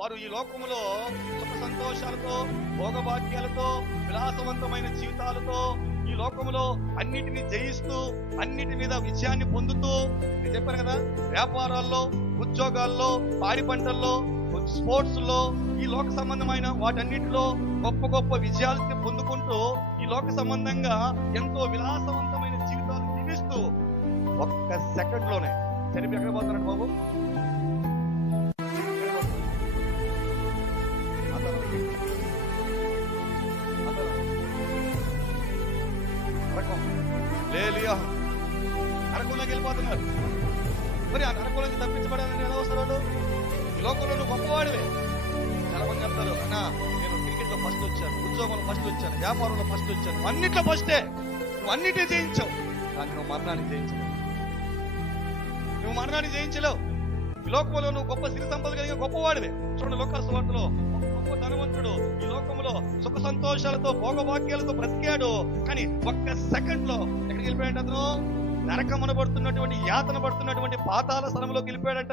వారు ఈ లోకములో సుఖ సంతోషాలతో భోగభాగ్యాలతో విలాసవంతమైన జీవితాలతో ఈ లోకములో అన్నిటిని జయిస్తూ అన్నిటి మీద విజయాన్ని పొందుతూ నేను చెప్పాను కదా వ్యాపారాల్లో ఉద్యోగాల్లో పాడి పంటల్లో స్పోర్ట్స్లో ఈ లోక సంబంధమైన వాటన్నిటిలో గొప్ప గొప్ప విజయాలని పొందుకుంటూ ఈ లోక సంబంధంగా ఎంతో విలాసవంతమైన జీవితాలు జీవిస్తూ ఒక్క సెకండ్లోనే. లోనే ఎక్కడ పోతున్నాడు బాబు? లేలియా నరకంలోకి వెళ్ళిపోతున్నారు. మరి ఆ నరకం నుంచి తప్పించబడాలని ఎలా ఈ లోకంలో నువ్వు గొప్పవాడివే. చాలా మంది చెప్తారు అన్నా నేను క్రికెట్లో ఫస్ట్ వచ్చాను ఉద్యోగంలో ఫస్ట్ వచ్చాను వ్యాపారంలో ఫస్ట్ వచ్చాను. అన్నిట్లో ఫస్టే నువ్వు అన్నిటిని జయించావు. కానీ నువ్వు మరణాన్ని జయించలేవు. నువ్వు మరణాన్ని జయించలేవు. ఈ లోకంలో నువ్వు గొప్ప సిరి సంపద కలిగిన గొప్పవాడివే. చూడండి లోకాసు వార్తలో గొప్ప ధనవంతుడు. ఈ లోకంలో సుఖ సంతోషాలతో భోగవాక్యాలతో బ్రతికాడు. కానీ ఒక్క సెకండ్లో ఎక్కడికి వెళ్ళిపోయాడు అతను? నరకమనబడుతున్నటువంటి యాతన పడుతున్నటువంటి పాతాల స్థలంలోకి వెళ్ళిపోయాడట.